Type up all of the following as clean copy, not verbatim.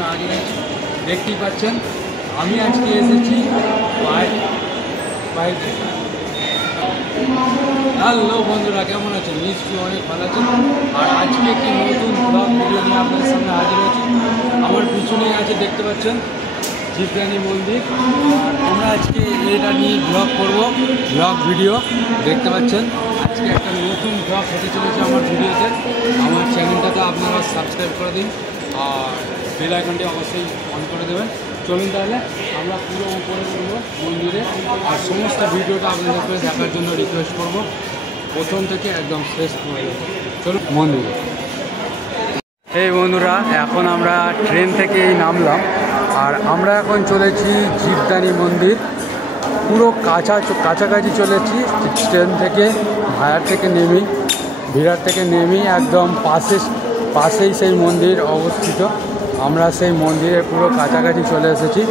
সামনে হাজির হয়েছি। দেখতেই পাচ্ছেন আমি আজকে এসেছি বাইরে। হ্যালো বন্ধুরা, কেমন আছেন? নিশ্চয়ই অনেক ভালো আছেন। আর আজকে একটি নতুন ব্লগ ভিডিও নিয়ে আপনাদের সামনে হাজির হয়েছি। আমার পিছনেই আছে, দেখতে পাচ্ছেন, জীবদানী মন্দির। আর আমরা আজকে এটা নিয়ে ব্লগ করব, ব্লগ ভিডিও। দেখতে পাচ্ছেন আজকে একটা নতুন ব্লগ হতে চলেছে আমার ভিডিওতে। আমার চ্যানেলটাতে আপনারা সাবস্ক্রাইব করে দিন আর বেল আইকনটি অবশ্যই অন করে দেবেন। চলুন তাহলে আমরা পুরো উপরে উঠবো মন্দিরে, আর সমস্ত ভিডিওটা আপনাদেরকে দেখার জন্য রিকোয়েস্ট করব, প্রথম থেকে একদম শেষ পর্যন্ত। চলুন মন্দিরে। এই বন্ধুরা, এখন আমরা ট্রেন থেকেই নামলাম আর আমরা এখন চলেছি জীবদানী মন্দির। পুরো কাছাকাছি চলেছি ট্রেন থেকে, ভায়ার থেকে নেমেই, ভিড়ার থেকে নেমেই একদম পাশেই সেই মন্দির অবস্থিত। আমরা সেই মন্দিরের পুরো কাছাকাছি চলে এসেছি।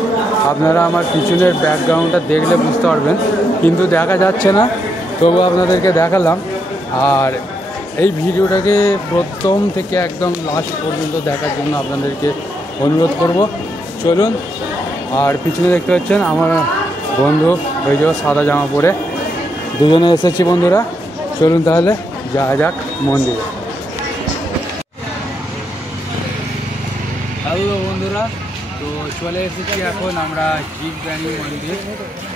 আপনারা আমার পিছনের ব্যাকগ্রাউন্ডটা দেখলে বুঝতে পারবেন, কিন্তু দেখা যাচ্ছে না, তবু আপনাদেরকে দেখালাম। আর এই ভিডিওটাকে প্রথম থেকে একদম লাস্ট পর্যন্ত দেখার জন্য আপনাদেরকে অনুরোধ করব। চলুন। আর পিছনে দেখতে পাচ্ছেন আমার বন্ধু, ওই যে সাদা জামা পরে, দুজনে এসেছি বন্ধুরা। চলুন তাহলে যাওয়া যাক মন্দিরে। হ্যালো বন্ধুরা, তো চলে এসেছি এখন আমরা জীবদানী মন্দির।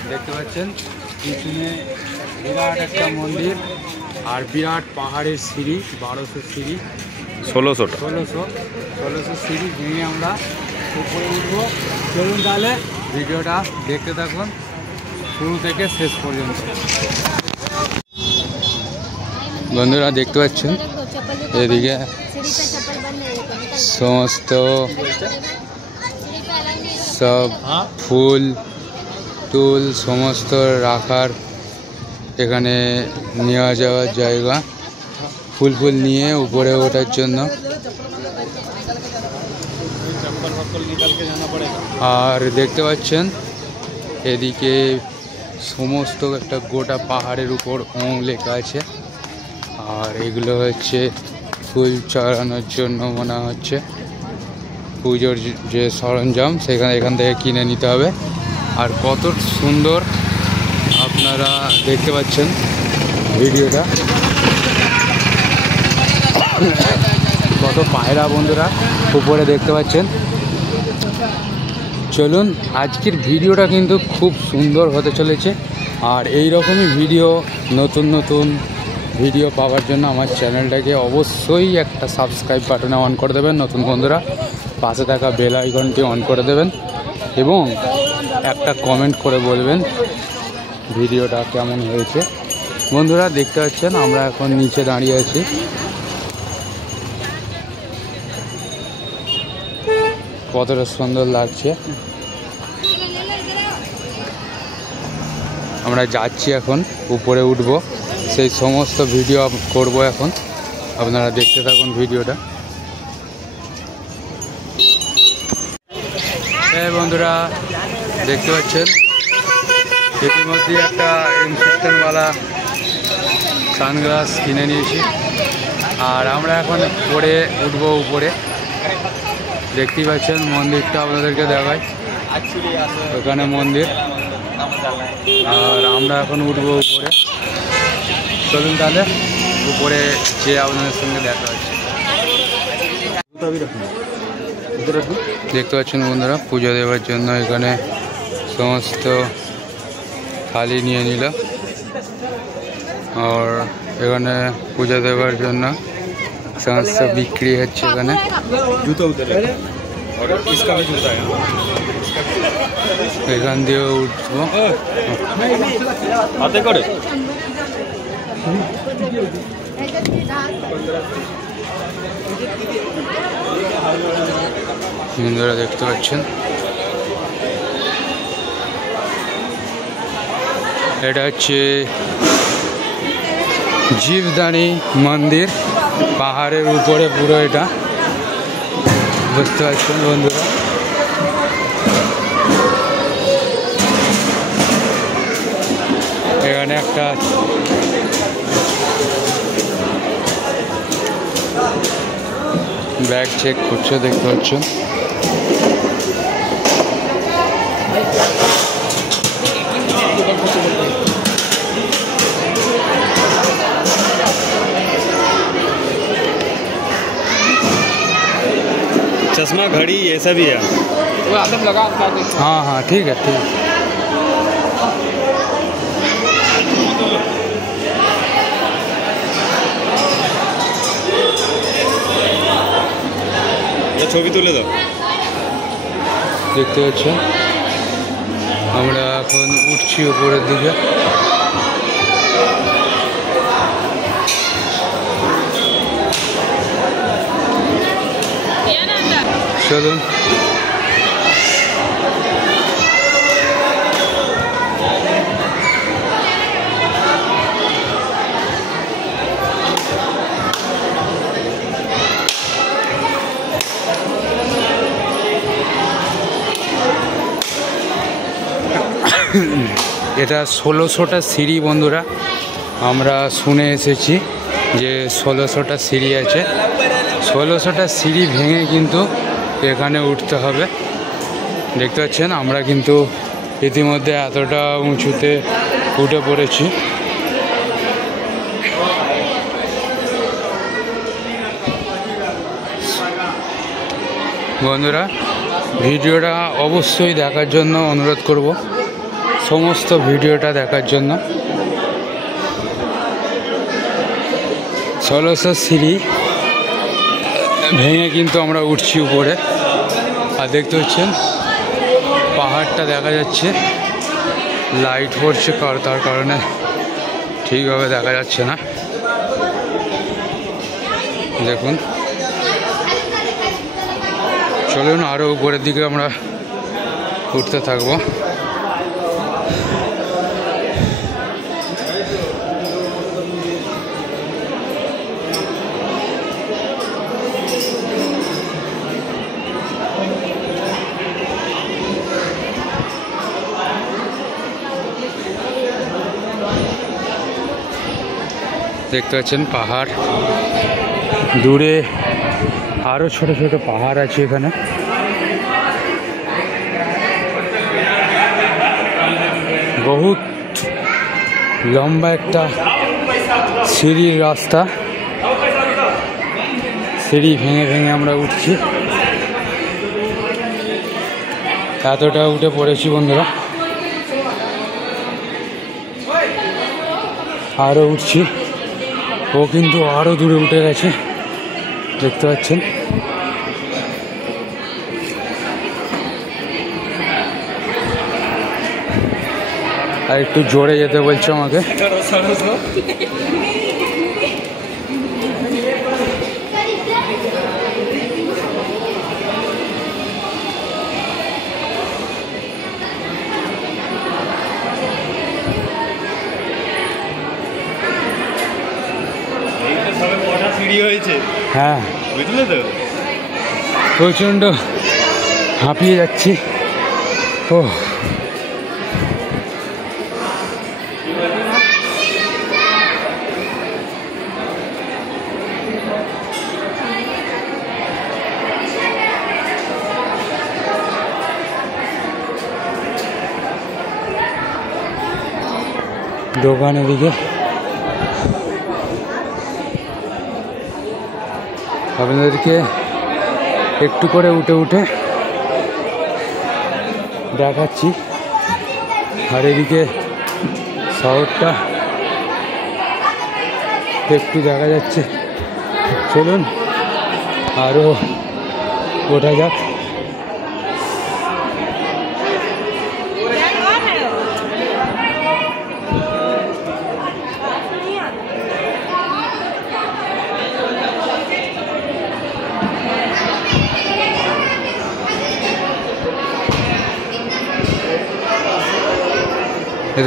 দেখতে পাচ্ছেন পিছনে বিরাট একটা মন্দির আর বিরাট পাহাড়ের সিঁড়ি, 1200 সিঁড়ি, 1600 সিঁড়ি ভেঙে আমরা উপরে উঠবো। চলুন তাহলে ভিডিওটা দেখতে থাকুন শুরু থেকে শেষ পর্যন্ত। বন্ধুরা দেখতে পাচ্ছেন এদিকে সমস্ত সব ফুল টুল সমস্ত রাখার এখানে নেওয়া যাওয়ার জায়গা, ফুল নিয়ে উপরে ওঠার জন্য। আর দেখতে পাচ্ছেন এদিকে সমস্ত একটা গোটা পাহাড়ের উপর ওম লেখা আছে। আর এগুলো হচ্ছে ফুল চড়ানোর জন্য মনে হচ্ছে, পুজোর যে সরঞ্জাম এখান থেকে কিনে নিতে হবে। আর কত সুন্দর আপনারা দেখতে পাচ্ছেন ভিডিওটা, কত পায়রা বন্ধুরা উপরে দেখতে পাচ্ছেন। চলুন, আজকের ভিডিওটা কিন্তু খুব সুন্দর হতে চলেছে। আর এই রকমই ভিডিও, নতুন ভিডিও পাওয়ার জন্য আমার চ্যানেলটাকে অবশ্যই একটা সাবস্ক্রাইব বাটনে অন করে দেবেন নতুন বন্ধুরা, পাশে থাকা বেল আইকনটি অন করে দেবেন এবং একটা কমেন্ট করে বলবেন ভিডিওটা কেমন হয়েছে। বন্ধুরা দেখতে পাচ্ছেন আমরা এখন নিচে দাঁড়িয়ে আছি। কতটা সুন্দর লাগছে। আমরা যাচ্ছি এখন, উপরে উঠব, সেই সমস্ত ভিডিও করব এখন। আপনারা দেখতে থাকুন ভিডিওটা। এই বন্ধুরা দেখতে পাচ্ছেন ইতিমধ্যে একটা ইনসিস্টেন্টওয়ালা সানগ্লাস কিনে নিয়েছি। আর আমরা এখন পরে উঠবো উপরে। দেখতেই পাচ্ছেন মন্দিরটা আপনাদেরকে দেখায়, ওখানে মন্দির। আর আমরা এখন উঠবো উপরে। চলুন তাহলে উপরে যে আপনাদের সঙ্গে দেখা হচ্ছে। দেখতে পাচ্ছেন বন্ধুরা পুজো দেওয়ার জন্য এখানে সমস্ত থালি নিয়ে নিল। আর এখানে পুজো দেওয়ার জন্য সমস্ত বিক্রি হচ্ছে। এখানে এখান দিয়ে উঠবো হাতে করে। বন্ধুরা দেখতে পাচ্ছেন এটা হচ্ছে জীবদানী মন্দির, পাহাড়ের উপরে পুরো এটা, বুঝতে পারছেন বন্ধুরা। এখানে একটা ব্যাগ চেক করছে, দেখতে পাচ্ছেন। चश्मा घड़ी ये सब ही है। वो आदम लगा। हाँ हाँ ठीक है ठीक। ছবি তুলে দাও। দেখতে পাচ্ছেন আমরা এখন উঠছি উপরের দিকে। চলুন এটা 1600টা সিঁড়ি বন্ধুরা, আমরা শুনে এসেছি যে 1600টা সিঁড়ি আছে। 1600টা সিঁড়ি ভেঙে কিন্তু এখানে উঠতে হবে। দেখতে পাচ্ছেন আমরা কিন্তু ইতিমধ্যে এতটা উঁচুতে উঠে পড়েছি। বন্ধুরা ভিডিওটা অবশ্যই দেখার জন্য অনুরোধ করব, সমস্ত ভিডিওটা দেখার জন্য। 1600 সিঁড়ি ভেঙে কিন্তু আমরা উঠছি উপরে। আর দেখতে পাচ্ছেন পাহাড়টা দেখা যাচ্ছে, লাইট পড়ছে তার কারণে ঠিকভাবে দেখা যাচ্ছে না। দেখুন চলুন আরও উপরের দিকে আমরা উঠতে থাকবো। দেখতে পাচ্ছেন পাহাড়, দূরে আরও ছোট ছোট পাহাড় আছে এখানে। বহুত লম্বা একটা সিঁড়ির রাস্তা, সিঁড়ি ভেঙে ভেঙে আমরা উঠছি। এতটা উঠে পড়েছি বন্ধুরা, আরও উঠছি। ও কিন্তু আরও দূরে উঠে গেছে, দেখতে পাচ্ছেন। আর একটু জোরে যেতে বলছে আমাকে। হ্যাঁ বুঝলে তো, প্রচণ্ড হাঁপিয়ে যাচ্ছি। ও দোকানের দিকে আপনাদেরকে একটু করে উঠে উঠে দেখাচ্ছি। আর এদিকে শহরটা একটু দেখা যাচ্ছে। চলুন আরও ওঠা যাক।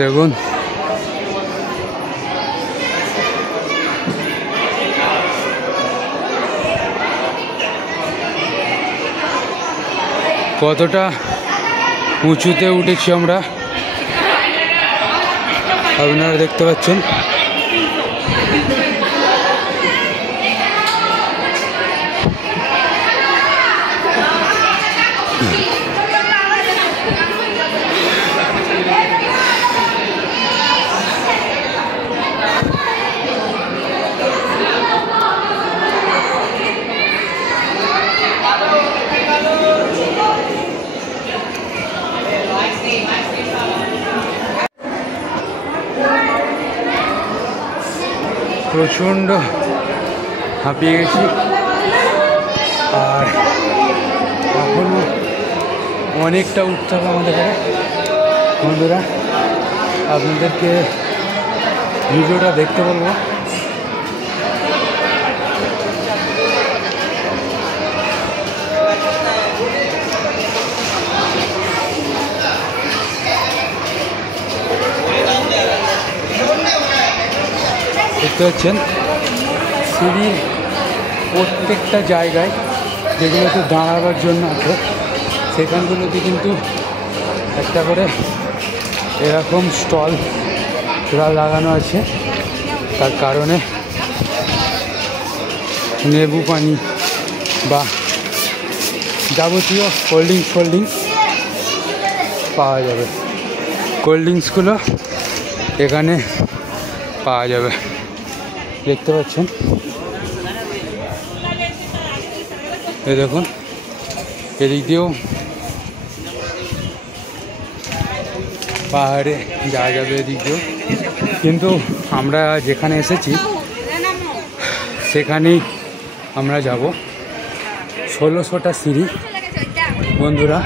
দেখুন কতটা উঁচুতে উঠেছি আমরা, আপনারা দেখতে পাচ্ছেন। প্রচণ্ড হাঁপিয়ে গেছি, আর এখনও অনেকটা উঠতে হবে আমাদের। বন্ধুরা, আপনাদেরকে ভিডিওটা দেখতে বলবো। দেখতে পাচ্ছেন সিঁড়ির প্রত্যেকটা জায়গায় যেগুলোতে দাঁড়াবার জন্য আছে সেখানগুলোতে কিন্তু একটা করে এরকম স্টল লাগানো আছে। তার কারণে লেবু পানি বা যাবতীয় কোল্ড ড্রিঙ্কস পাওয়া যাবে। কোল্ড ড্রিঙ্কসগুলো এখানে পাওয়া যাবে, দেখতে পাচ্ছেন। এই দেখুন, এদিক দিয়েও পাহাড়ে যাওয়া যাবে, এদিক দিয়েও। কিন্তু আমরা যেখানে এসেছি সেখানেই আমরা যাব। 1600টা সিঁড়ি বন্ধুরা,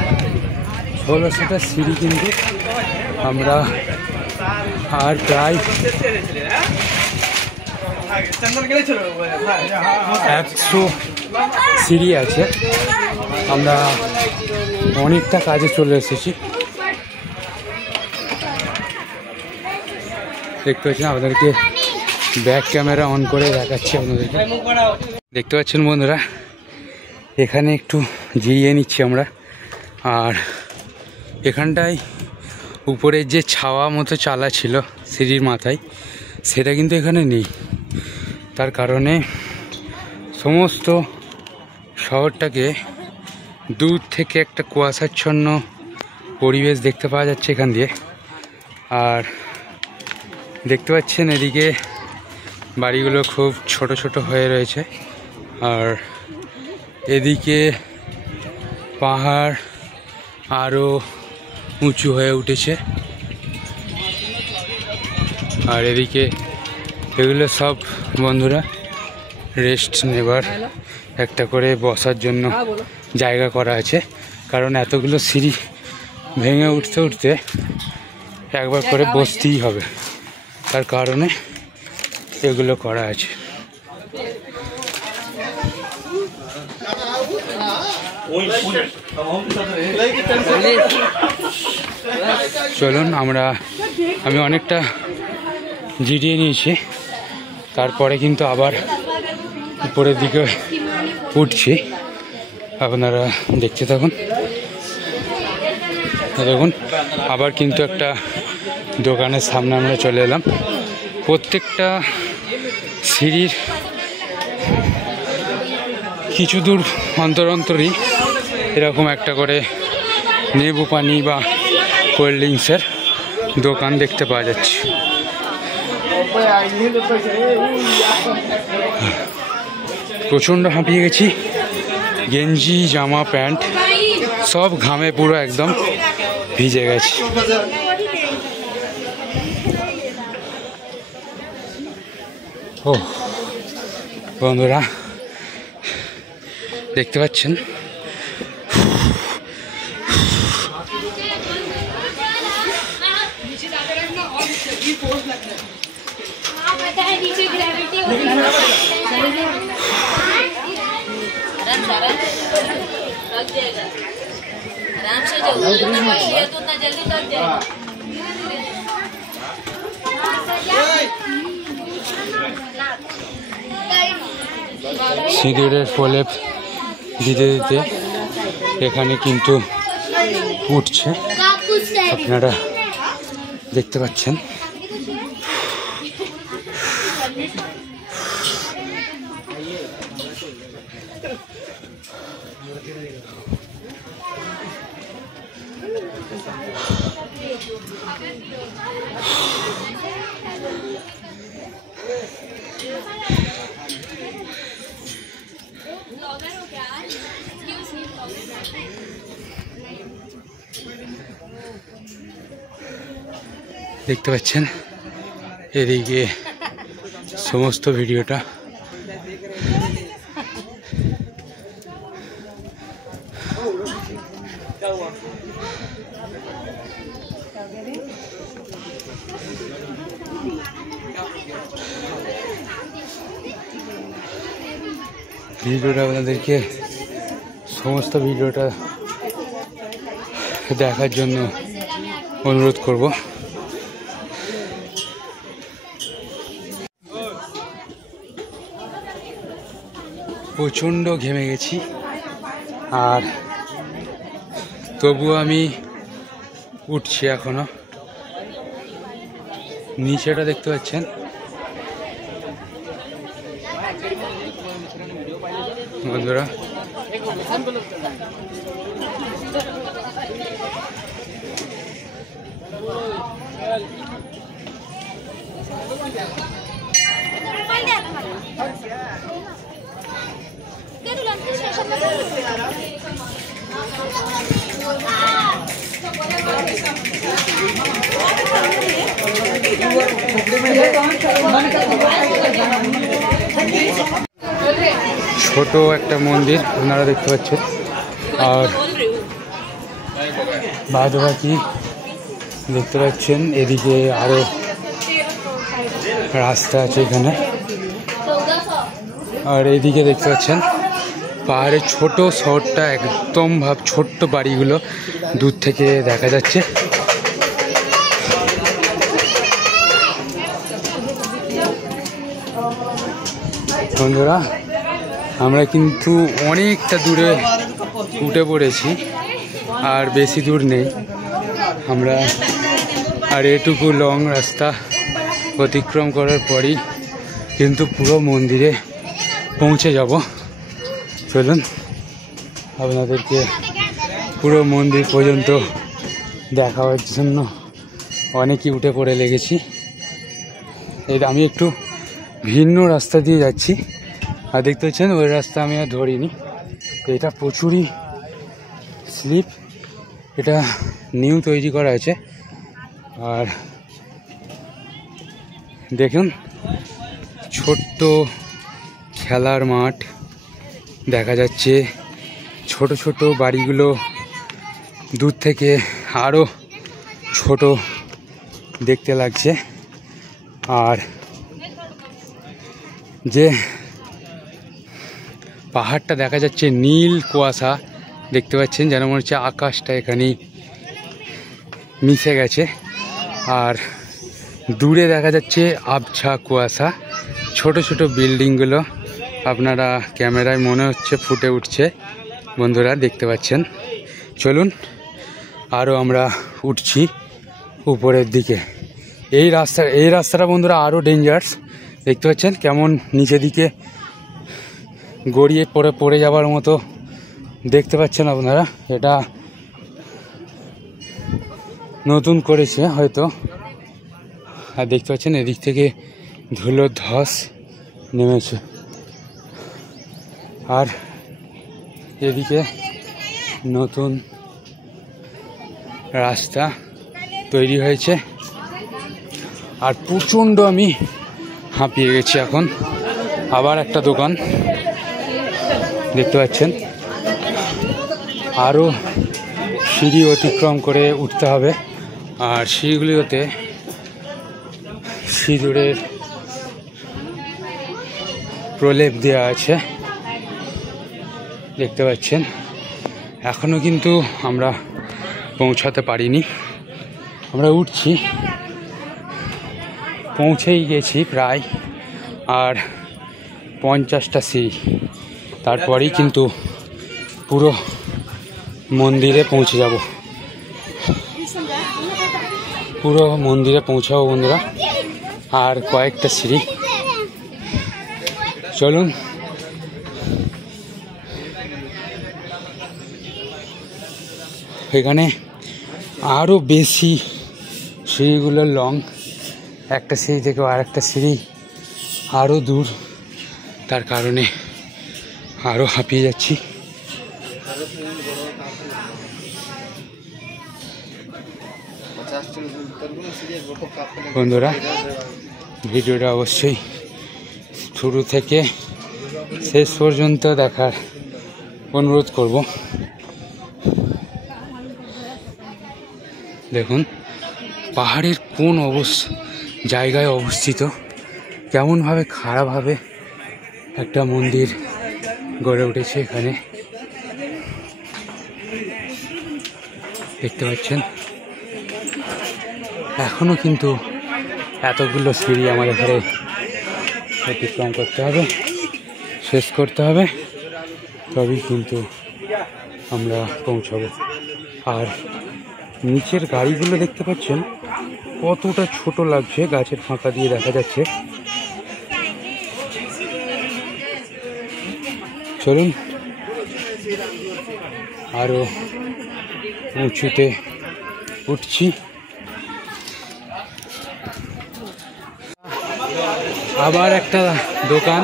1600টা সিঁড়ি কিন্তু আমরা আর প্রায় 100 সিঁড়ি আছে। আমরা অনেকটা কাজে চলে এসেছি, দেখতে পাচ্ছেন। আপনাদেরকে ব্যাক ক্যামেরা অন করে দেখাচ্ছি আপনাদেরকে। দেখতে পাচ্ছেন বন্ধুরা, এখানে একটু জিরিয়ে নিচ্ছি আমরা। আর এখানটায় উপরের যে ছাওয়া মতো চালা ছিল সিঁড়ির মাথায়, সেটা কিন্তু এখানে নেই। তার কারণে সমস্ত শহরটাকে দূর থেকে একটা কুয়াশাচ্ছন্ন পরিবেশ দেখতে পাওয়া যাচ্ছে এখান দিয়ে। আর দেখতে পাচ্ছেন এদিকে বাড়িগুলো খুব ছোট ছোট হয়ে রয়েছে, আর এদিকে পাহাড় আরও উঁচু হয়ে উঠেছে। আর এদিকে এগুলো সব বন্ধুরা রেস্ট নেবার একটা করে বসার জন্য জায়গা করা আছে। কারণ এতগুলো সিঁড়ি ভেঙে উঠতে উঠতে একবার করে বসতেই হবে, তার কারণে এগুলো করা আছে। চলুন, আমি অনেকটা জিরিয়ে নিয়েছি, তারপরে কিন্তু আবার উপরের দিকে উঠছি। আপনারা দেখতে থাকুন। দেখুন, আবার কিন্তু একটা দোকানের সামনে আমরা চলে এলাম। প্রত্যেকটা সিঁড়ির কিছু দূর অন্তর অন্তরই এরকম একটা করে লেবু পানি বা কোল্ড ড্রিঙ্কসের দোকান দেখতে পাওয়া যাচ্ছে। প্রচণ্ড হাঁপিয়ে গেছি, গেঞ্জি জামা প্যান্ট সব ঘামে পুরো একদম ভিজে গেছে। ও বন্ধুরা, দেখতে পাচ্ছেন সিঁদুরের প্রলেপ দিতে দিতে এখানে কিন্তু উঠছে, আপনারা দেখতে পাচ্ছেন। দেখতে পাচ্ছেন এদিকে সমস্ত ভিডিওটা। ভিডিওটা আপনাদেরকে সমস্ত ভিডিওটা দেখার জন্য অনুরোধ করব। প্রচণ্ড ঘেমে গেছি, আর তবুও আমি উঠছি এখনো। নিচেটা দেখতে পাচ্ছেন বন্ধুরা। ছোট একটা মন্দির আপনারা দেখতে পাচ্ছেন, আর বাদ বাকি দেখতে পাচ্ছেন এদিকে আরো রাস্তা আছে এখানে। আর এইদিকে দেখতে পাচ্ছেন পাহাড়ের ছোট শহরটা, একদম ছোট্ট বাড়িগুলো দূর থেকে দেখা যাচ্ছে। বন্ধুরা, আমরা কিন্তু অনেকটা দূরে উঠে পড়েছি, আর বেশি দূর নেই আমরা। আর এটুকু লং রাস্তা অতিক্রম করার পরই কিন্তু পুরো মন্দিরে পৌঁছে যাব। চলুন আপনাদেরকে পুরো মন্দির পর্যন্ত দেখাবার জন্য অনেকই উঠে পড়ে লেগেছি। আমি একটু ভিন্ন রাস্তা দিয়ে যাচ্ছি, আর দেখতে পাচ্ছেন ওই রাস্তা আমি আর ধরিনি। এটা প্রচুরই স্লিপ, এটা নিউ তৈরি করা আছে। আর দেখুন ছোট্ট খেলার মাঠ দেখা যাচ্ছে, ছোট ছোট বাড়িগুলো দূর থেকে আরও ছোট দেখতে লাগছে। আর যে পাহাড়টা দেখা যাচ্ছে নীল কুয়াশা দেখতে পাচ্ছেন, যেন মনে হচ্ছে আকাশটা এখানেই মিশে গেছে। আর দূরে দেখা যাচ্ছে আবছা কুয়াশা, ছোট ছোট বিল্ডিংগুলো আপনারা ক্যামেরায় মনে হচ্ছে ফুটে উঠছে বন্ধুরা, দেখতে পাচ্ছেন। চলুন আরও আমরা উঠছি উপরের দিকে। এই রাস্তাটা বন্ধুরা আরও ডেঞ্জারাস, দেখতে পাচ্ছেন কেমন নিচের দিকে গড়িয়ে পড়ে যাবার মতো দেখতে পাচ্ছেন আপনারা। এটা নতুন করেছে হয়তো। আর দেখতে পাচ্ছেন এদিক থেকে ধুলোর ধস নেমেছে, আর এদিকে নতুন রাস্তা তৈরি হয়েছে। আর প্রচণ্ড আমি হাঁপিয়ে গেছি এখন। আবার একটা দোকান দেখতে পাচ্ছেন, আরও সিঁড়ি অতিক্রম করে উঠতে হবে। আর সিঁড়িগুলিতে সিঁদুরের প্রলেপ দেওয়া আছে দেখতে পাচ্ছেন। এখনও কিন্তু আমরা পৌঁছাতে পারিনি, আমরা উঠছি, পৌঁছেই গেছি প্রায়। আর 50টা সিঁড়ি, তারপরেই কিন্তু পুরো মন্দিরে পৌঁছে যাব। পুরো মন্দিরে পৌঁছাবো বন্ধুরা, আর কয়েকটা সিঁড়ি। চলুন এখানে আরও বেশি সিঁড়িগুলো লং, একটা সিঁড়ি থেকে আর একটা সিঁড়ি আরও দূর, তার কারণে আরও হাঁপিয়ে যাচ্ছি। বন্ধুরা ভিডিওটা অবশ্যই শুরু থেকে শেষ পর্যন্ত দেখার অনুরোধ করব। দেখুন পাহাড়ের কোন জায়গায় অবস্থিত, কেমনভাবে খাড়াভাবে একটা মন্দির গড়ে উঠেছে এখানে। দেখতে পাচ্ছেন এখনো কিন্তু এতগুলো সিঁড়ি আমাদের ঘরে অতিক্রম করতে হবে, শেষ করতে হবে, তবেই কিন্তু আমরা পৌঁছাবো। আর নিচের গাড়িগুলো দেখতে পাচ্ছেন কতটা ছোট লাগছে, গাছের ফাঁকা দিয়ে দেখা যাচ্ছে। চলুন আরো উঁচুতে উঠছি। আবার একটা দোকান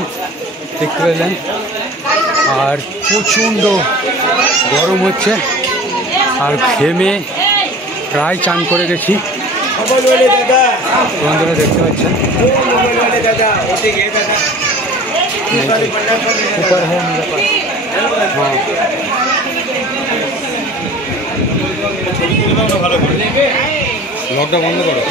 দেখতে পেলেন, আর প্রচণ্ড গরম হচ্ছে, আর ঘেমে প্রায় চান করে গেছি। বন্ধুরা দেখতে পাচ্ছেন ऊपर है मेरे पास। हाँ লকটা বন্ধ করো।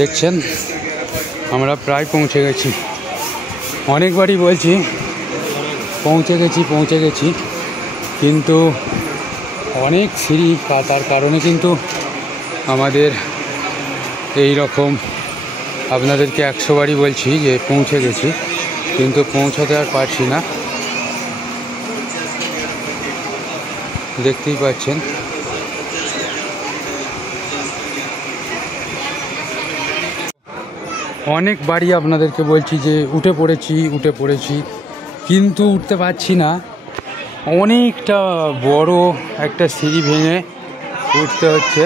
দেখছেন আমরা প্রায় পৌঁছে গেছি। অনেকবারই বলছি পৌঁছে গেছি, কিন্তু অনেক সিঁড়ি তার কারণে কিন্তু আমাদের এই রকম আপনাদেরকে 100 বারই বলছি যে পৌঁছে গেছি, কিন্তু পৌঁছাতে আর পারছি না। দেখতেই পাচ্ছেন অনেকবারই আপনাদেরকে বলছি যে উঠে পড়েছি, কিন্তু উঠতে পারছি না। অনেকটা বড় একটা সিঁড়ি ভেঙে উঠতে হচ্ছে,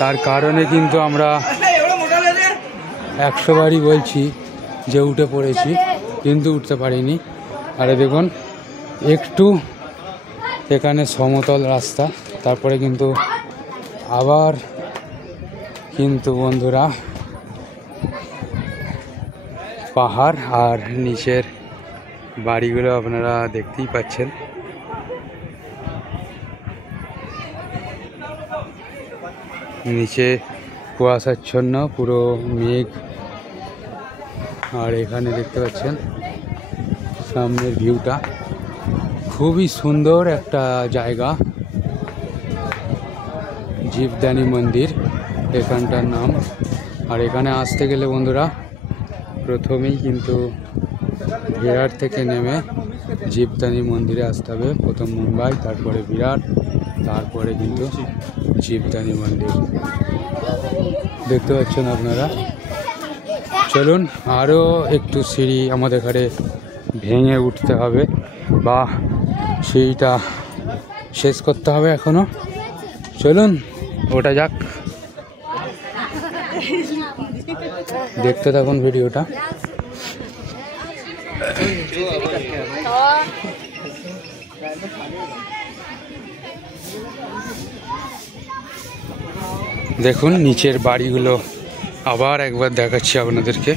তার কারণে কিন্তু আমরা 100 বারই বলছি যে উঠে পড়েছি, কিন্তু উঠতে পারিনি। আরে দেখুন একটু এখানে সমতল রাস্তা, তারপরে কিন্তু আবার কিন্তু বন্ধুরা পাহাড়, আর নিচের বাড়িগুলো আপনারা দেখতেই পাচ্ছেন। নিচে কুয়াশাচ্ছন্ন পুরো মেঘ, আর এখানে দেখতে পাচ্ছেন সামনের ভিউটা খুবই সুন্দর একটা জায়গা। জীবদানী মন্দির এখানটার নাম। আর এখানে আসতে গেলে বন্ধুরা প্রথমেই কিন্তু বিরাট থেকে নেমে জীবদানী মন্দিরে আসতে হবে। প্রথম মুম্বাই, তারপরে বিরাট, তারপরে কিন্তু জীবদানী মন্দির দেখতে পাচ্ছেন আপনারা। চলুন আরও একটু সিঁড়ি আমাদের ঘরে ভেঙে উঠতে হবে, বা সিঁড়িটা শেষ করতে হবে এখনো। চলুন ওটা যাক, দেখতে থাকুন ভিডিওটা। দেখুন নিচের বাড়িগুলো আবার একবার দেখাচ্ছি আপনাদেরকে।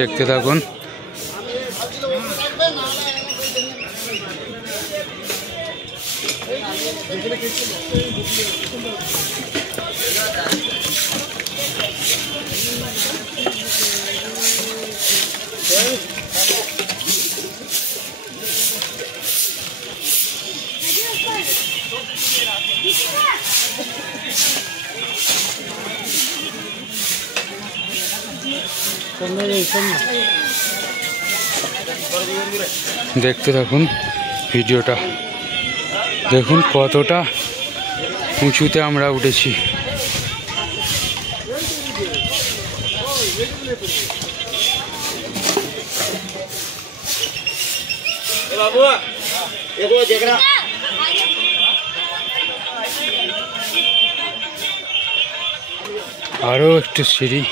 দেখতে থাকুন। দেখতে থাকুন ভিডিওটা, দেখুন কতটা উঁচুতে আমরা উঠেছি। আরও একটু সিঁড়ি,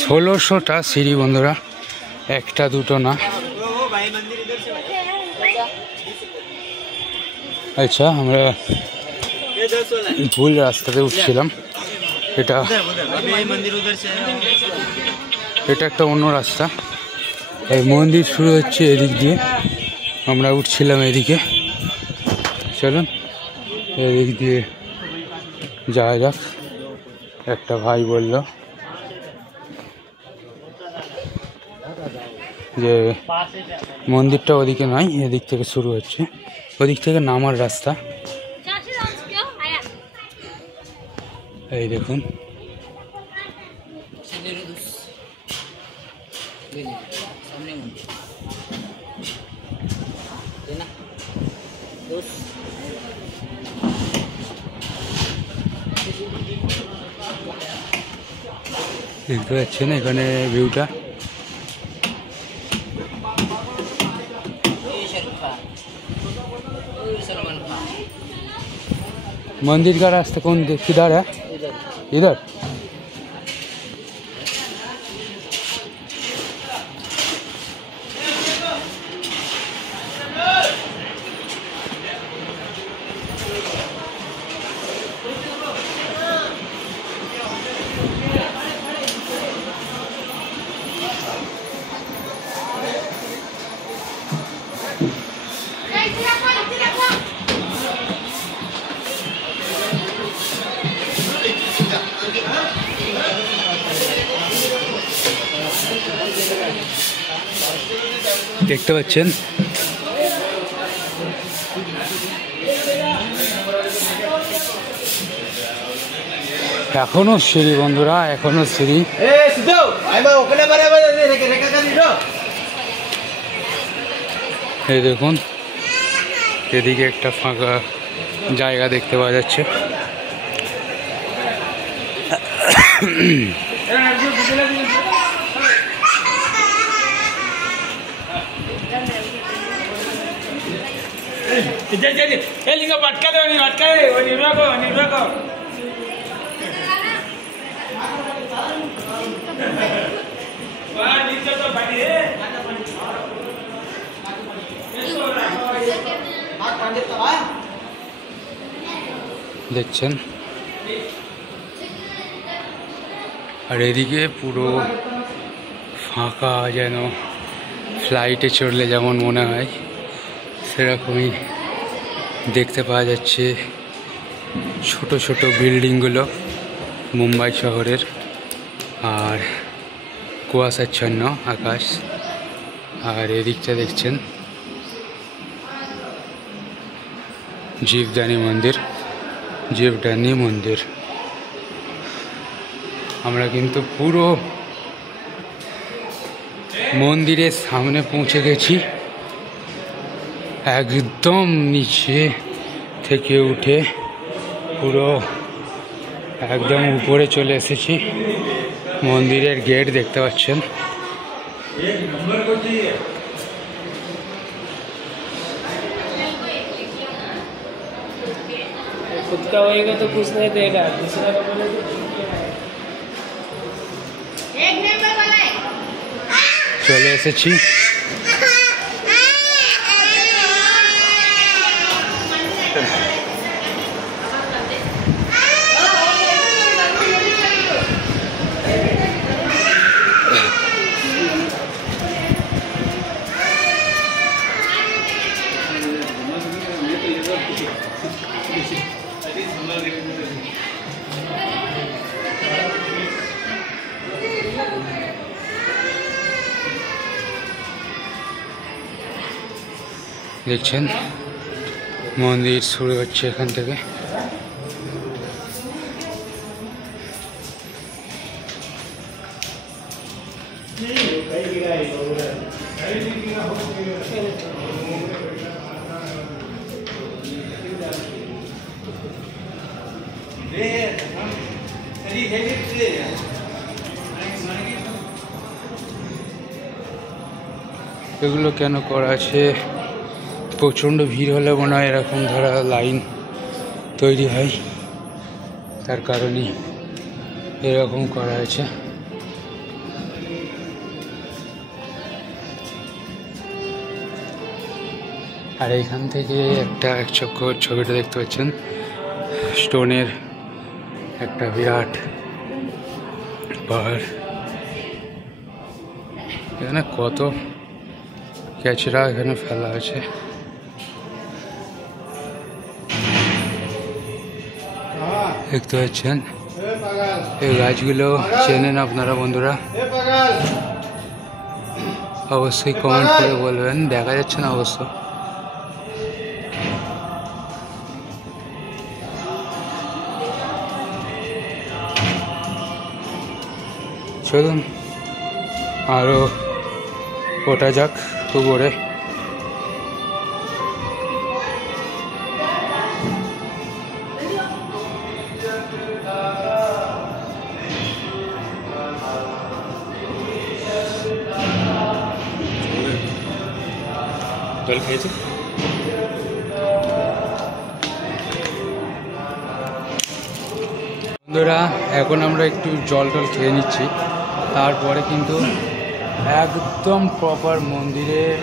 1600টা সিঁড়ি বন্ধুরা, একটা দুটো না। আচ্ছা, আমরা ভুল রাস্তাতে উঠছিলাম, এটা একটা অন্য রাস্তা। এই মন্দির শুরু হচ্ছে এদিক দিয়ে, আমরা উঠছিলাম এদিকে। চলুন এদিক দিয়ে যাওয়া যাক। একটা ভাই বলল যে মন্দিরটা ওদিকে নয়, এদিক থেকে শুরু হচ্ছে, ওদিক থেকে নামার রাস্তা। এই দেখুন দেখতে পাচ্ছেন এখানে ভিউটা। मंदिर का रास्ता कौन किधर है? इधर। দেখতে পাচ্ছেন এখনো সিঁড়ি বন্ধুরা, এখনো সিঁড়ি। এই দেখুন এদিকে একটা ফাঁকা জায়গা দেখতে পাওয়া যাচ্ছে। দেখছেন, আর এদিকে পুরো ফাঁকা, যেন ফ্লাইটে চড়লে যেমন মনে হয় সেরকমই দেখতে পাওয়া যাচ্ছে। ছোট ছোট বিল্ডিংগুলো মুম্বাই শহরের, আর কুয়াশাচ্ছন্ন আকাশ। আর এদিকটা দেখছেন জীবদানী মন্দির, জীবদানী মন্দির। আমরা কিন্তু পুরো মন্দিরের সামনে পৌঁছে গেছি, একদম নিচে থেকে উঠে পুরো একদম উপরে চলে এসেছি। মন্দিরের গেট দেখতে পাচ্ছেন। खुद का होएगा तो कुछ नहीं देगा, दूसरा का बोले চলে এসেছি। দেখছেন মন্দির শুরু হচ্ছে এখান থেকে। এগুলো কেন করা আছে? প্রচণ্ড ভিড় হলে মনে হয় এরকম ধরা লাইন তৈরি হয়, তার কারণেই এরকম করা আছে। আর এইখান থেকে একটা এক চক্কর ছবিটা দেখতে পাচ্ছেন, স্টোনের একটা বিরাট পাহাড়। এখানে কত ক্যাচরা এখানে ফেলা আছে। দেখতে পাচ্ছেন এই গাছগুলো চেনেন আপনারা বন্ধুরা? অবশ্যই কমেন্ট করে বলবেন। দেখা যাচ্ছে না অবশ্য। চলুন আরো ওঠা যাক উপরে। জল খেয়েছে? বন্ধুরা এখন আমরা একটু জল টল খেয়ে নিচ্ছি, তারপরে কিন্তু একদম প্রপার মন্দিরের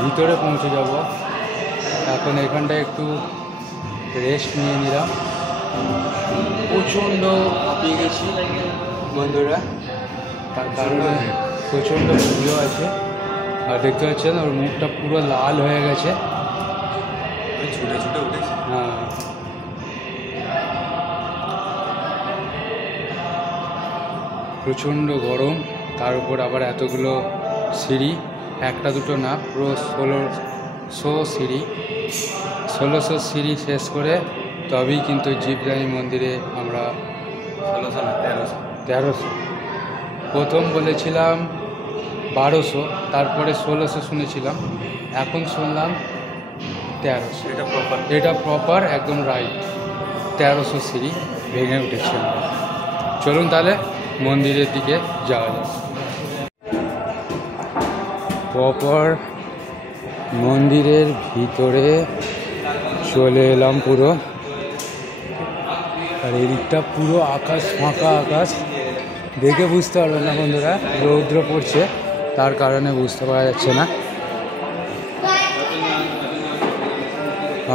ভিতরে পৌঁছে যাব। এখন এখানটায় একটু রেস্ট নিয়ে নিলাম, প্রচণ্ড হাঁপিয়ে গেছি বন্ধুরা, তার কারণে প্রচণ্ড ভিড়ও আছে। আর দেখতে পাচ্ছেন ওর মুখটা পুরো লাল হয়ে গেছে। ছুটে ছুটে উঠেছি। হ্যাঁ, প্রচণ্ড গরম, তার উপর আবার এতগুলো সিঁড়ি, একটা দুটো না, পুরো 1600 সিঁড়ি। 1600 সিঁড়ি শেষ করে তবেই কিন্তু জীবদানী মন্দিরে আমরা 1600 না 1300। প্রথম বলেছিলাম 1200, তারপরে 1600 শুনেছিলাম, এখন শুনলাম 1300। এটা প্রপার। এটা প্রপার একদম রাইট, 1300 সিঁড়ি ভেঙে উঠেছে। চলুন তাহলে মন্দিরের দিকে যাওয়া যাক। প্রপার মন্দিরের ভিতরে চলে এলাম পুরো। আর এদিকটা পুরো আকাশ, ফাঁকা আকাশ, দেখে বুঝতে পারবেন না বন্ধুরা, রৌদ্র পড়ছে তার কারণে বুঝতে পারা যাচ্ছে না।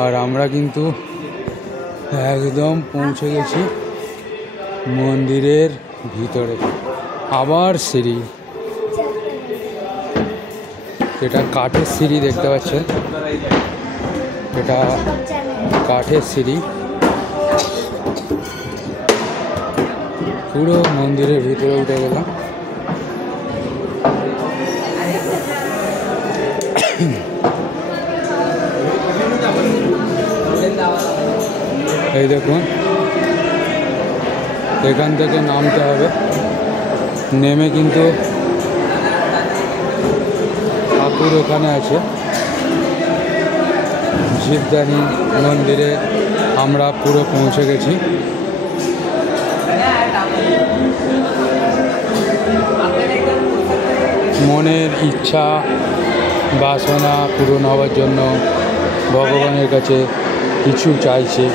আর আমরা কিন্তু একদম পৌঁছে গেছি মন্দিরের ভিতরে। আবার সিঁড়ি, এটা কাঠের সিঁড়ি দেখতে পাচ্ছেন, এটা কাঠের সিঁড়ি। পুরো মন্দিরের ভিতরে উঠে গেলাম। এই দেখুন, এখান থেকে নামতে হবে, নেমে কিন্তু ঠাকুর ওখানে আছে। জীবদানী মন্দিরে আমরা পুরো পৌঁছে গেছি। মনের ইচ্ছা বাসনা পূরণ হওয়ার জন্য ভগবানের কাছে কিছু চাইছে।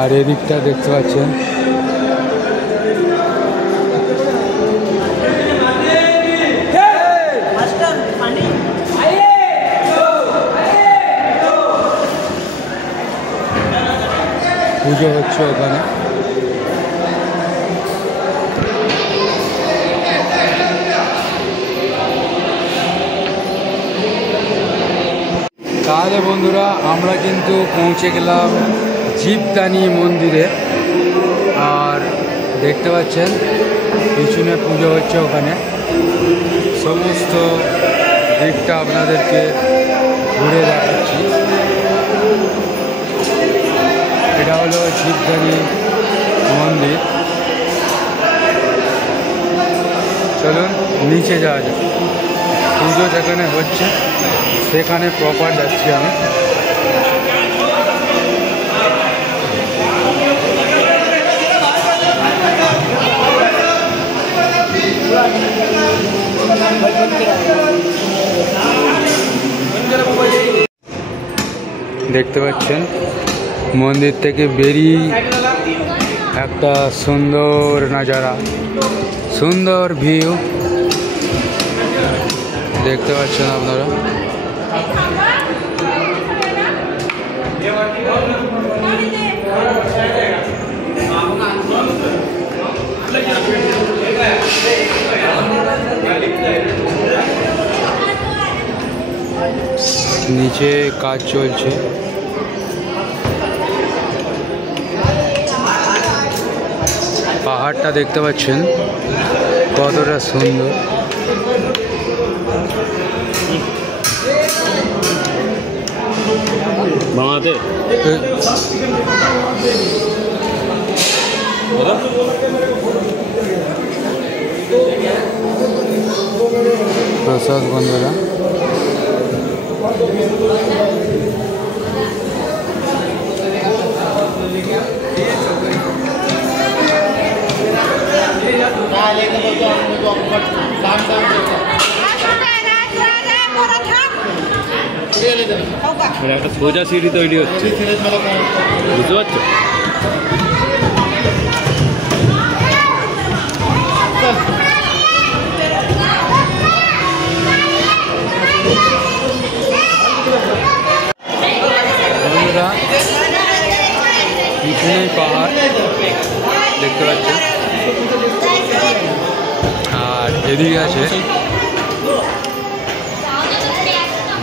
আর এদিকটা দেখতে পাচ্ছেন পুজো হচ্ছে ওখানে। তাহলে বন্ধুরা আমরা কিন্তু পৌঁছে গেলাম জীবদানী মন্দিরে। আর দেখতে পাচ্ছেন পিছনে পুজো হচ্ছে ওখানে। সমস্ত দিকটা আপনাদেরকে ঘুরে দেখাচ্ছি। এটা হলো জীবদানী মন্দির। চলুন নিচে যাওয়া যায়, পুজো যেখানে হচ্ছে সেখানে প্রপার যাচ্ছি আমি। দেখতে পাচ্ছেন মন্দির থেকে বেরিয়ে একটা সুন্দর নাজারা, সুন্দর ভিউ দেখতে পাচ্ছেন আপনারা। নিচে কাজ চলছে, পাহাড়টা দেখতে পাচ্ছেন কতটা সুন্দর। বাংলাতে প্রসাদ বন্ধুরা, একটা সোজা সিঁড়ি তৈরি হচ্ছে, বুঝতে পারছো? বন্ধুরা পিছনেই পাহাড় দেখতে পাচ্ছেন, আর এদিকে আছে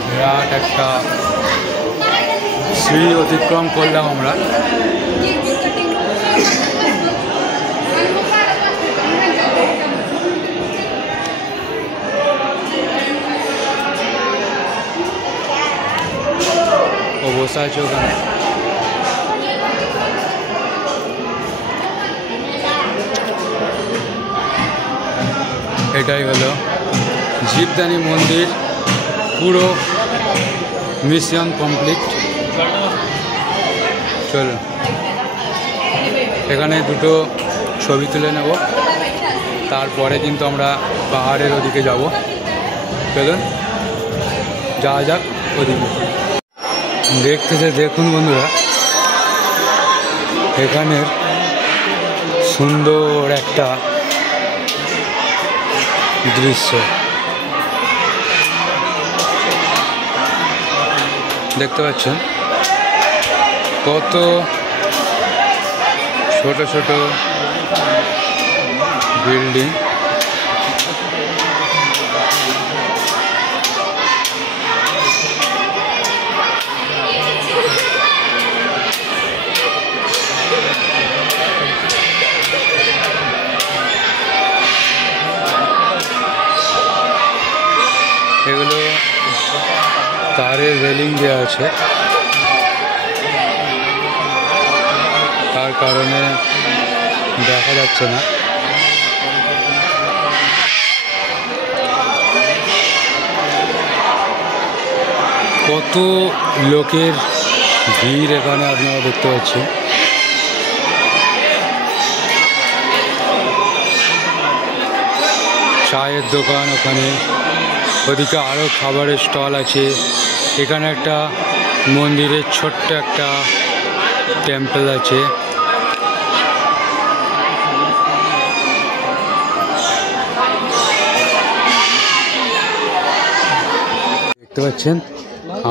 বিরাট একটা সিঁড়ি অতিক্রম করলাম আমরা। ও বসে আছে ওখানে। এটাই হলো জীবদানী মন্দির, পুরো মিশন কমপ্লিট। চলো এখানে দুটো ছবি তুলে নেব, তারপরে কিন্তু আমরা পাহাড়ের ওদিকে যাব। চলুন যাওয়া যাক ওদিকে। দেখুন বন্ধুরা, এখানের সুন্দর একটা দৃশ্য দেখতে পাচ্ছেন, কত ছোট ছোট বিল্ডিং। এগুলো তারের রেলিং দেওয়া আছে, তার কারণে দেখা যাচ্ছে না। কত লোকের ভিড় এখানে আপনারা দেখতে পাচ্ছেন। চায়ের দোকান ওখানে, ওদিকে আরও খাবারের স্টল আছে। এখানে একটা মন্দিরের ছোট্ট একটা টেম্পল আছে। দেখতে পাচ্ছেন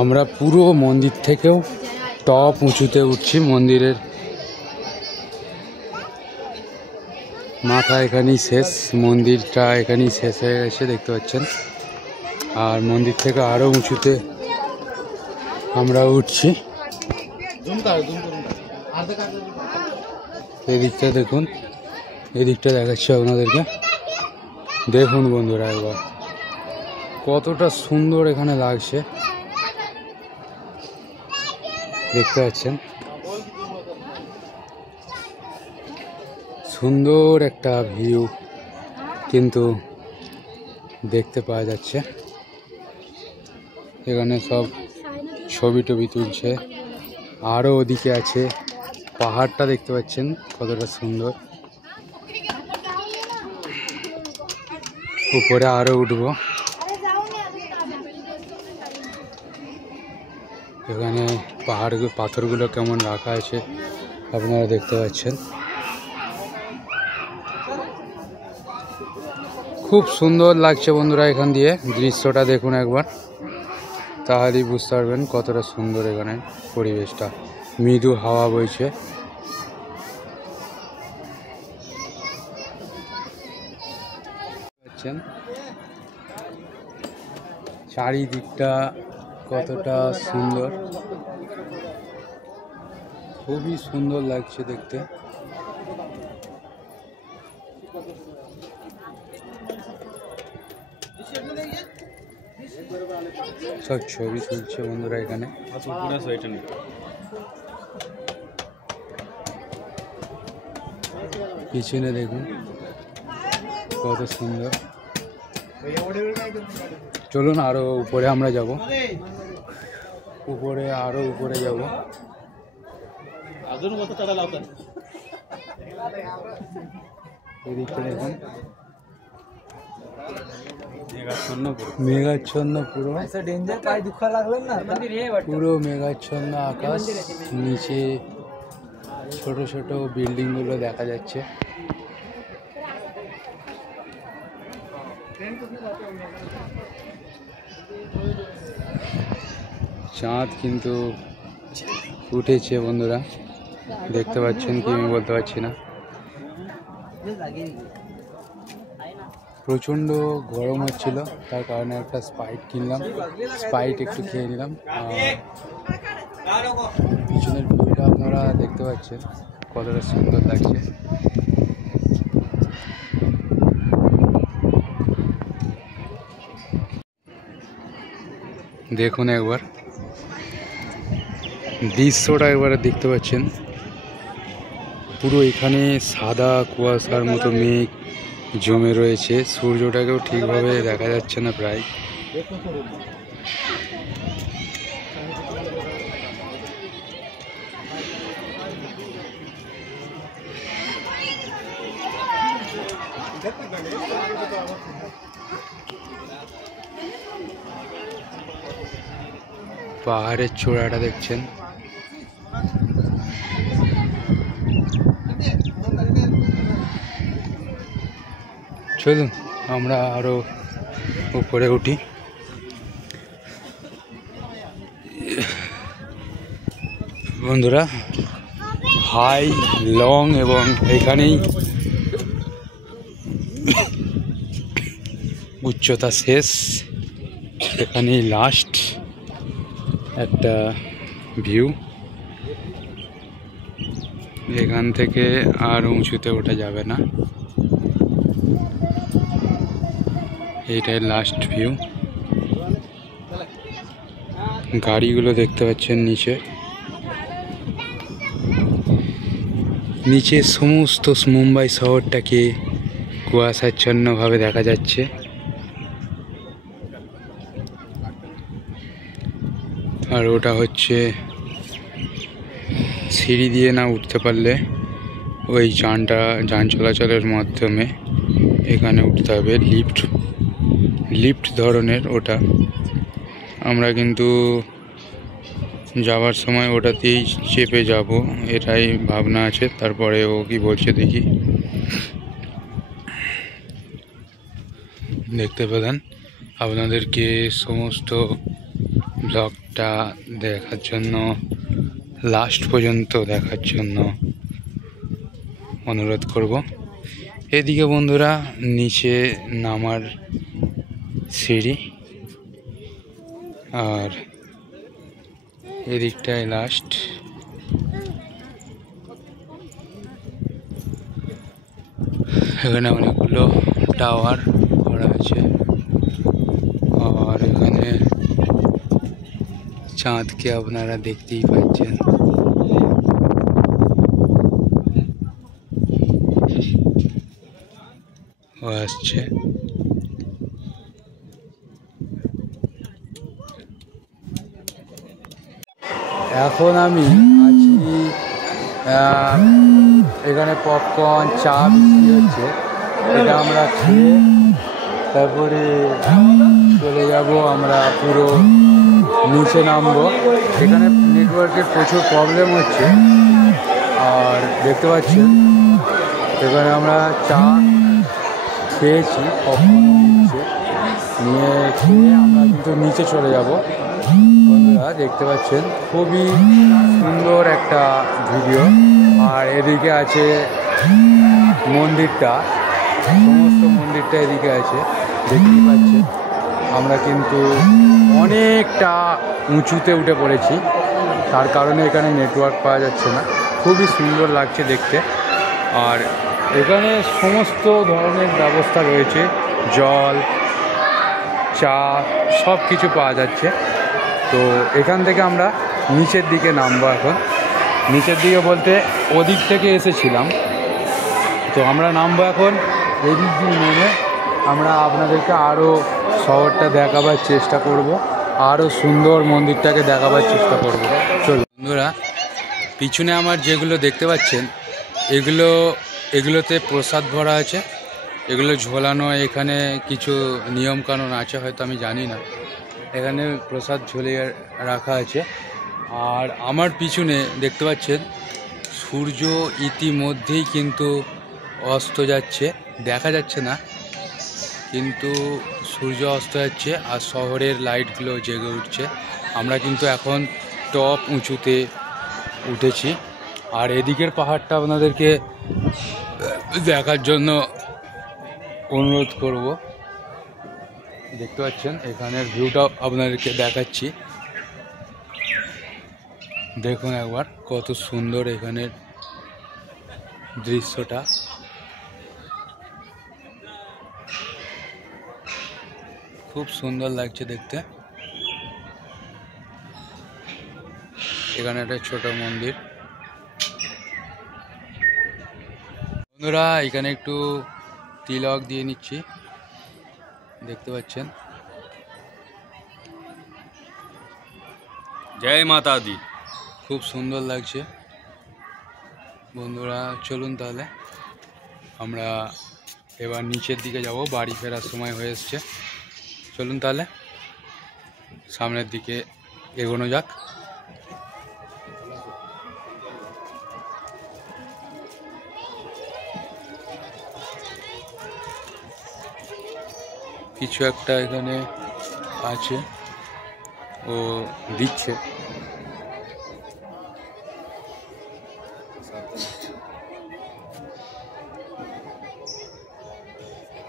আমরা পুরো মন্দির থেকেও টপ উঁচুতে উঠছি। মন্দিরের মাথা এখানেই শেষ, মন্দিরটা এখানেই শেষ হয়ে গেছে দেখতে পাচ্ছেন। আর মন্দির থেকে আরও উঁচুতে আমরা উঠছি। এদিকটা দেখুন, এদিকটা দেখাচ্ছি আপনাদেরকে। দেখুন বন্ধুরা একবার কতটা সুন্দর এখানে লাগছে দেখতে পাচ্ছেন। সুন্দর একটা ভিউ, কিন্তু দেখতে পাওয়া যাচ্ছে। এখানে সব ছবি টবি তুলছে। আরও ওদিকে আছে পাহাড়টা, দেখতে পাচ্ছেন কতটা সুন্দর। উপরে আরও উঠবো। এখানে পাথরগুলো কেমন রাখা আছে আপনারা দেখতে পাচ্ছেন। খুব সুন্দর লাগছে বন্ধুরা, এখান দিয়ে দৃশ্যটা দেখুন একবার, তাহলেই বুঝতে পারবেন কতটা সুন্দর এখানে পরিবেশটা। মৃদু হাওয়া বইছে। চারিদিকটা কতটা সুন্দর, খুবই সুন্দর লাগছে দেখতে। সব ছবি তুলছে বন্ধুরা এখানে। পিছনে দেখুন কত সুন্দর। চলুন আরো উপরে আমরা যাব, আরো উপরে যাব। এদিকে দেখুন মেঘাচ্ছন্ন, পুরো মেঘাচ্ছন্ন আকাশ। নিচে ছোট ছোট বিল্ডিং গুলো দেখা যাচ্ছে। চাঁদ কিন্তু উঠেছে বন্ধুরা, দেখতে পাচ্ছেন কি আমি বলতে পারছি না। প্রচণ্ড গরম হচ্ছিল, তার কারণে একটা স্প্রাইট কিনলাম, স্প্রাইট একটু খেয়ে নিলাম। পিছনের ভিউটা আপনারা দেখতে পাচ্ছেন কতটা সুন্দর লাগছে। দেখুন একবার দৃশ্যটা, একবার দেখতে পাচ্ছেন পুরো এখানে সাদা কুয়াশার মতো মেঘ জমে রয়েছে। সূর্যটাকেও ঠিকভাবে দেখা যাচ্ছে না প্রায়। পাহাড়ের চূড়াটা দেখছেন, চলুন আমরা আরো উপরে উঠি। বন্ধুরা হাই লং এবং এখানেই উচ্চতা শেষ, এখানেই লাস্ট একটা ভিউ। এখান থেকে আর উঁচুতে ওঠা যাবে না, এইটাই লাস্ট ভিউ। গাড়িগুলো দেখতে পাচ্ছেন নিচে, সমস্ত মুম্বাই শহরটাকে কুয়াশাচ্ছন্নভাবে দেখা যাচ্ছে। আর ওটা হচ্ছে সিঁড়ি দিয়ে না উঠতে পারলে ওই যান চলাচলের মাধ্যমে এখানে উঠতে হবে, লিফট ধরনের ওটা। আমরা কিন্তু যাওয়ার সময় ওটাতেই চেপে যাব, এটাই ভাবনা আছে। তারপরে ও কি বলছে দেখি। দেখতে পেলেন, আপনাদেরকে সমস্ত ব্লগটা দেখার জন্য, লাস্ট পর্যন্ত দেখার জন্য অনুরোধ করব। এদিকে বন্ধুরা নিচে নামার সিঁড়ি, আর এদিকটায় লাস্ট। এখানে অনেকগুলো টাওয়ার করা আছে, আর এখানে চাঁদকে আপনারা দেখতেই পাচ্ছেন। ও আসছে। এখন আমি আছি এখানে পপকর্ন চা বিক্রি হচ্ছে, এটা আমরা খেয়ে তারপরে চলে যাব আমরা পুরো নিচে নামবো। এখানে নেটওয়ার্কের প্রচুর প্রবলেম হচ্ছে। আর দেখতে পাচ্ছি এখানে আমরা চা খেয়েছি, পপকর্ন নিচ্ছে, নিয়ে খেয়ে আমরা কিন্তু নিচে চলে যাব। বন্ধুরা দেখতে পাচ্ছেন খুবই সুন্দর একটা ভিডিও। আর এদিকে আছে মন্দিরটা, সমস্ত মন্দিরটা এদিকে আছে দেখতেই পাচ্ছেন। আমরা কিন্তু অনেকটা উঁচুতে উঠে পড়েছি, তার কারণে এখানে নেটওয়ার্ক পাওয়া যাচ্ছে না। খুবই সুন্দর লাগছে দেখতে। আর এখানে সমস্ত ধরনের ব্যবস্থা রয়েছে, জল, চা সব কিছু পাওয়া যাচ্ছে। তো এখান থেকে আমরা নিচের দিকে নামবো। এখন নিচের দিকে বলতে ওদিক থেকে এসেছিলাম, তো আমরা নামবো এখন এদিক দিয়ে। নেমে আমরা আপনাদেরকে আরও শহরটা দেখাবার চেষ্টা করব, আরও সুন্দর মন্দিরটাকে দেখাবার চেষ্টা করব। চলো বন্ধুরা, পিছনে আমার যেগুলো দেখতে পাচ্ছেন এগুলোতে প্রসাদ ভরা আছে, এগুলো ঝোলানো। এখানে কিছু নিয়মকানুন আছে, হয়তো আমি জানি না। এখানে প্রসাদ ঝুলিয়ে রাখা আছে। আর আমার পিছনে দেখতে পাচ্ছেন সূর্য ইতিমধ্যেই কিন্তু অস্ত যাচ্ছে, দেখা যাচ্ছে না কিন্তু সূর্য অস্ত যাচ্ছে। আর শহরের লাইটগুলো জেগে উঠছে। আমরা কিন্তু এখন টপ উঁচুতে উঠেছি। আর এদিকের পাহাড়টা আপনাদেরকে দেখার জন্য অনুরোধ করব। দেখতে পাচ্ছেন এখানের ভিউটা আপনাদেরকে দেখাচ্ছি। দেখুন একবার কত সুন্দর এখানের দৃশ্যটা। খুব সুন্দর লাগছে দেখতে। এখানে একটা ছোট মন্দির। বন্ধুরা এখানে একটু তিলক দিয়ে নিচ্ছি, দেখতে পাচ্ছেন। জয় মাতা দি। খুব সুন্দর লাগছে। বন্ধুরা চলুন তাহলে আমরা এবার নিচের দিকে যাব, বাড়ি ফেরার সময় হয়ে এসছে। চলুন তাহলে সামনের দিকে এগোনো যাক। কিছু একটা এখানে আছে, ও দিচ্ছে।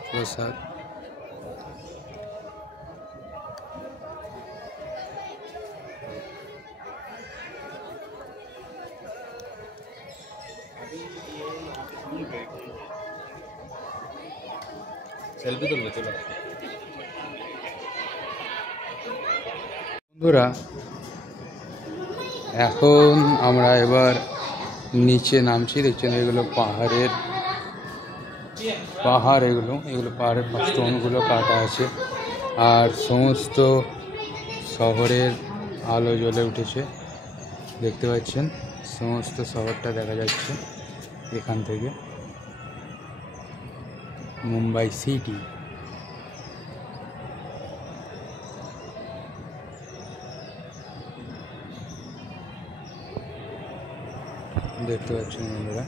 প্রসাদ। সেলফি তুলবে, চলো। বন্ধুরা এখন আমরা এবার নিচে নামছি। দেখছেন এগুলো পাহাড়, এগুলো পাহাড়ের স্টোনগুলো কাটা আছে। আর সমস্ত শহরের আলো জ্বলে উঠেছে, দেখতে পাচ্ছেন। সমস্ত শহরটা দেখা যাচ্ছে এখান থেকে, মুম্বাই সিটি। দেখতে পাচ্ছেন বন্ধুরা,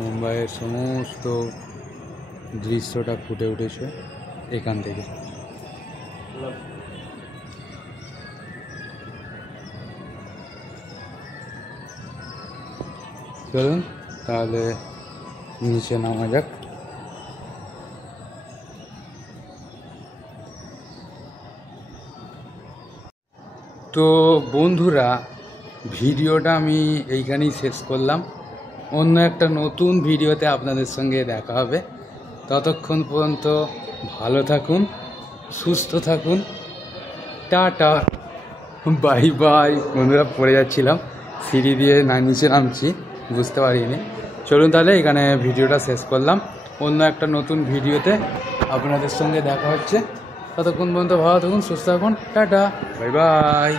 মুম্বাইয়ের সমস্ত দৃশ্যটা ফুটে উঠেছে এখান থেকে। চলুন তাহলে নিচে নামা যাক। তো বন্ধুরা ভিডিওটা আমি এইখানেই শেষ করলাম। অন্য একটা নতুন ভিডিওতে আপনাদের সঙ্গে দেখা হবে। ততক্ষণ পর্যন্ত ভালো থাকুন, সুস্থ থাকুন, টাটা, বাই বাই। বন্ধুরা পড়ে যাচ্ছিলাম, সিঁড়ি দিয়ে নিচে নামছি, বুঝতে পারিনি। চলুন তাহলে এখানে ভিডিওটা শেষ করলাম। অন্য একটা নতুন ভিডিওতে আপনাদের সঙ্গে দেখা হচ্ছে। ততক্ষণ পর্যন্ত ভালো থাকুন, সুস্থ থাকুন, টাটা, বাই বাই।